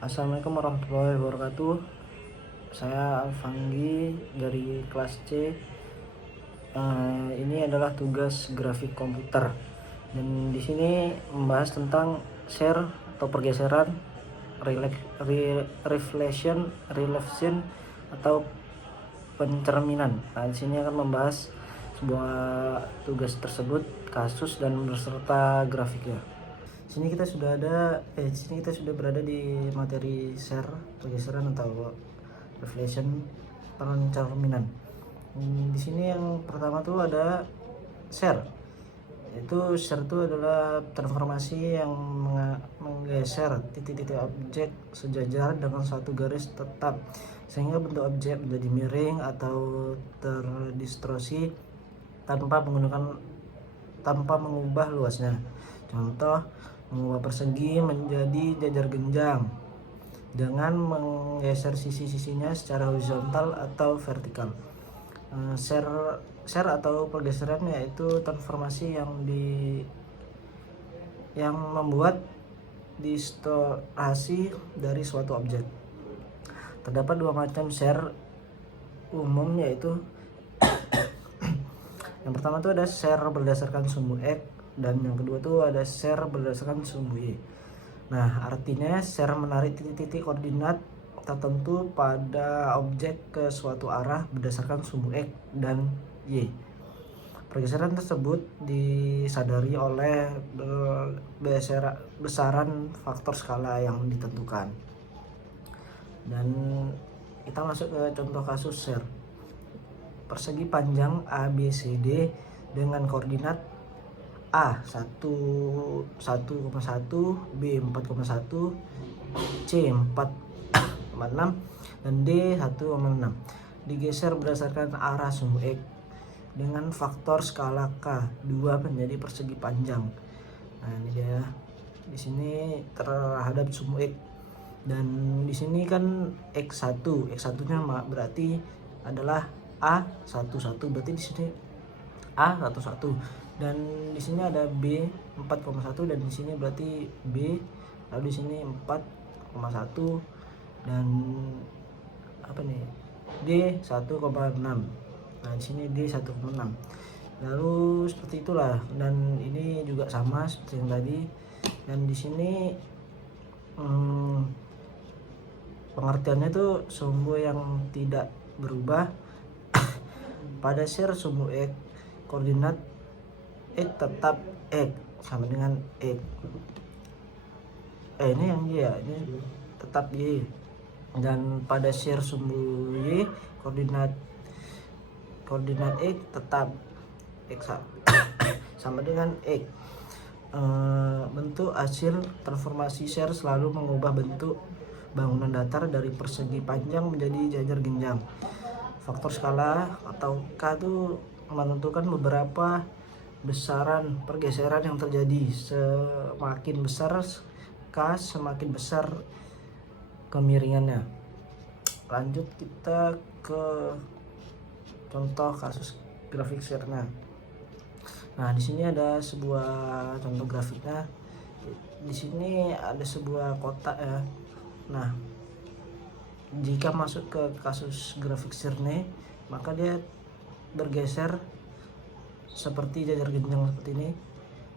Assalamualaikum warahmatullahi wabarakatuh. Saya Alfanggi dari kelas C. Ini adalah tugas grafik komputer. Dan di sini membahas tentang share atau pergeseran, reflection atau pencerminan. Nah, di sini akan membahas sebuah tugas tersebut, kasus dan beserta grafiknya. Di sini kita sudah berada di materi share, pergeseran atau reflection, pencerminan. Di sini yang pertama tuh ada share. Share itu adalah transformasi yang menggeser titik-titik objek sejajar dengan satu garis tetap sehingga bentuk objek menjadi miring atau terdistorsi tanpa mengubah luasnya. Contoh, mengubah persegi menjadi jajar genjang dengan menggeser sisi-sisinya secara horizontal atau vertikal. Share atau pergeseran yaitu transformasi yang membuat distorsi dari suatu objek. Terdapat dua macam share umum, yaitu yang pertama itu ada share berdasarkan sumbu X, dan yang kedua itu ada share berdasarkan sumbu Y. Nah, artinya share menarik titik-titik koordinat tertentu pada objek ke suatu arah berdasarkan sumbu X dan Y. Pergeseran tersebut disadari oleh besaran faktor skala yang ditentukan. Dan kita masuk ke contoh kasus share. Persegi panjang ABCD dengan koordinat A 1,1, B 4,1, C 4,6 dan D 1,6 digeser berdasarkan arah sumbu X dengan faktor skala K 2 menjadi persegi panjang. Nah, ini dia di sini terhadap sumbu X, dan di sini kan X1 nya berarti adalah A11, berarti di sini A11, dan di sini ada B 4,1 dan di sini berarti B, lalu di sini 4,1 dan D 1,6. Nah, di sini D 1,6. Lalu seperti itulah, dan ini juga sama seperti yang tadi. Dan di sini pengertiannya itu sumbu yang tidak berubah. Pada share sumbu X, koordinat X tetap X sama dengan X. Ini yang Y ya, ini tetap Y. Dan pada share sumbu Y, koordinat X tetap X sama dengan X. Bentuk hasil transformasi share selalu mengubah bentuk bangunan datar dari persegi panjang menjadi jajar genjang. Faktor skala atau K itu menentukan beberapa besaran pergeseran yang terjadi. Semakin besar K, semakin besar kemiringannya. Lanjut kita ke contoh kasus grafik share-nya. Nah, di sini ada sebuah contoh grafiknya. Di sini ada sebuah kotak ya. Nah, jika masuk ke kasus grafik share-nya, maka dia bergeser seperti jajar genjang seperti ini,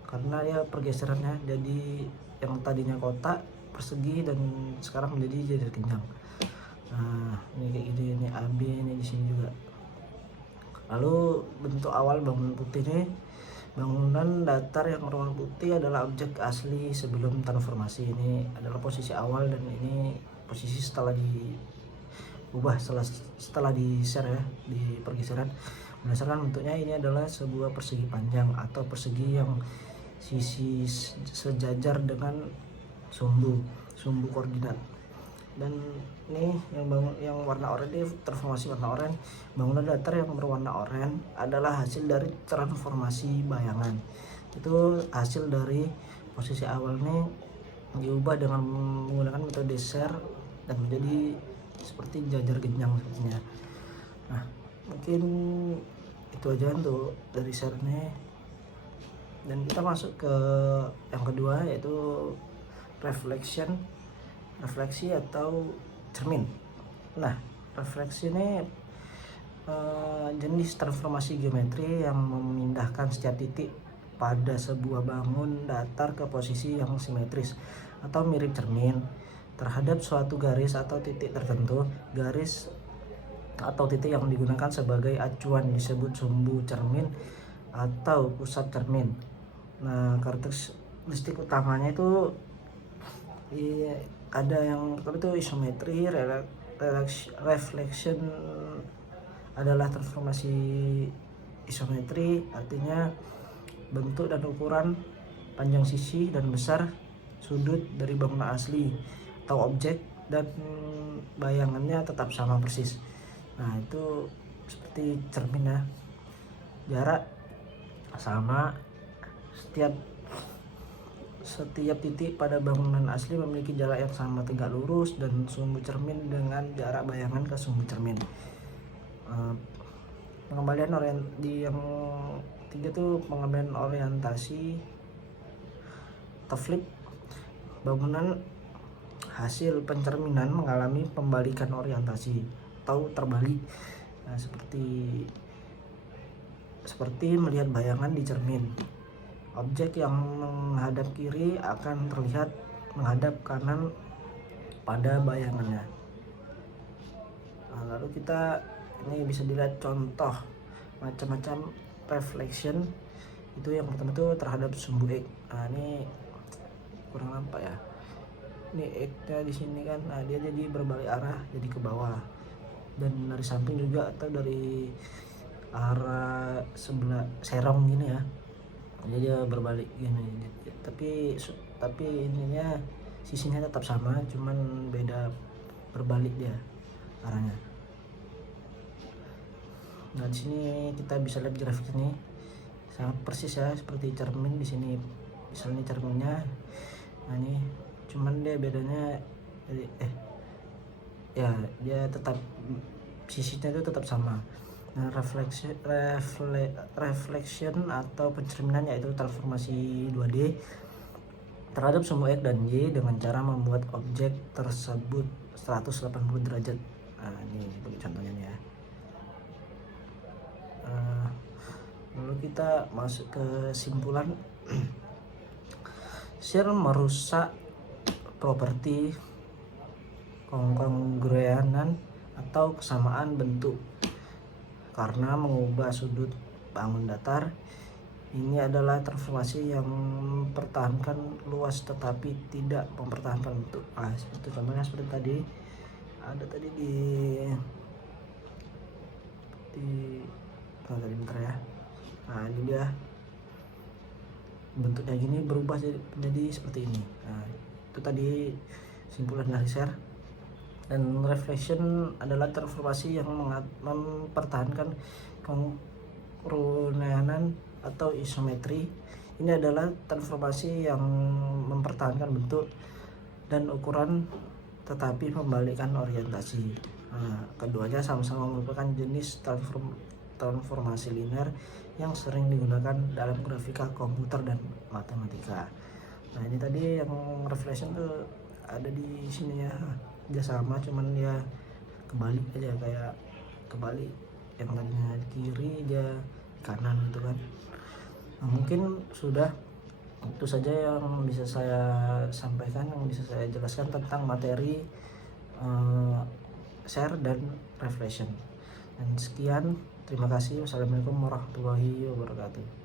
karena dia pergeserannya jadi yang tadinya kotak persegi dan sekarang menjadi jajar genjang. Nah, ini kayak gini, ini AB, ini di sini juga. Lalu bentuk awal bangunan putih ini, bangunan datar yang berwarna putih adalah objek asli sebelum transformasi. Ini adalah posisi awal dan ini posisi setelah diubah, setelah di share ya, di pergeseran. Berdasarkan bentuknya, ini adalah sebuah persegi panjang atau persegi yang sisi sejajar dengan sumbu koordinat. Dan ini yang warna oranye, transformasi warna oranye, bangunan datar yang berwarna oranye adalah hasil dari transformasi bayangan. Itu hasil dari posisi awal ini diubah dengan menggunakan metode share dan menjadi seperti jajar genjang sepertinya. Nah, mungkin itu aja untuk dari share ini, dan kita masuk ke yang kedua, yaitu reflection refleksi atau cermin. Nah, refleksi ini jenis transformasi geometri yang memindahkan setiap titik pada sebuah bangun datar ke posisi yang simetris atau mirip cermin terhadap suatu garis atau titik tertentu. Garis atau titik yang digunakan sebagai acuan disebut sumbu cermin atau pusat cermin. Nah, karakteristik utamanya itu ada yang pertama itu isometri, reflection adalah transformasi isometri, artinya bentuk dan ukuran, panjang sisi dan besar sudut dari bangunan asli atau objek dan bayangannya tetap sama persis. Nah, itu seperti cermin ya, jarak sama, setiap titik pada bangunan asli memiliki jarak yang sama tegak lurus dan sumbu cermin dengan jarak bayangan ke sumbu cermin. Pengembalian di yang tiga tuh pengembalian orientasi atau flip. Bangunan hasil pencerminan mengalami pembalikan orientasi atau terbalik. Nah, seperti melihat bayangan di cermin. Objek yang menghadap kiri akan terlihat menghadap kanan pada bayangannya. Nah, lalu ini bisa dilihat contoh macam-macam reflection. Itu yang pertama itu terhadap sumbu X. Nah, ini kurang nampak ya. Ini X-nya di sini kan, nah dia jadi berbalik arah, jadi ke bawah. Dan dari samping juga atau dari arah sebelah serong gini ya. Jadi dia berbalik gini. Tapi ininya sisinya tetap sama, cuman beda berbalik dia arahnya. Nah, di sini kita bisa lihat grafik ini sangat persis ya, seperti cermin. Di sini misalnya cerminnya, nah ini cuman dia bedanya dia tetap sisinya itu tetap sama. Nah, reflection atau pencerminan yaitu transformasi 2D terhadap sumbu X dan Y dengan cara membuat objek tersebut 180 derajat. Nah, ini contohnya nih ya. Lalu kita masuk ke simpulan. Shear merusak properti kongruenan atau kesamaan bentuk karena mengubah sudut bangun datar. Ini adalah transformasi yang mempertahankan luas tetapi tidak mempertahankan bentuk. Itu contohnya seperti tadi. Ada tadi tadi bentar ya. Nah, ini dia bentuknya gini berubah jadi seperti ini. Nah, itu tadi simpulan dari Shear. Dan reflection adalah transformasi yang mempertahankan kongruenan atau isometri. Ini adalah transformasi yang mempertahankan bentuk dan ukuran tetapi membalikkan orientasi. Nah, keduanya sama-sama merupakan jenis transformasi linear yang sering digunakan dalam grafika komputer dan matematika. Nah, ini tadi yang reflection tuh ada di sini ya. Dia sama, cuman dia kebalik aja, kayak kebalik, yang tadinya kiri dia kanan gitu kan. Nah, mungkin itu saja yang bisa saya sampaikan, yang bisa saya jelaskan tentang materi Shear dan reflection. Dan sekian, terima kasih. Wassalamualaikum warahmatullahi wabarakatuh.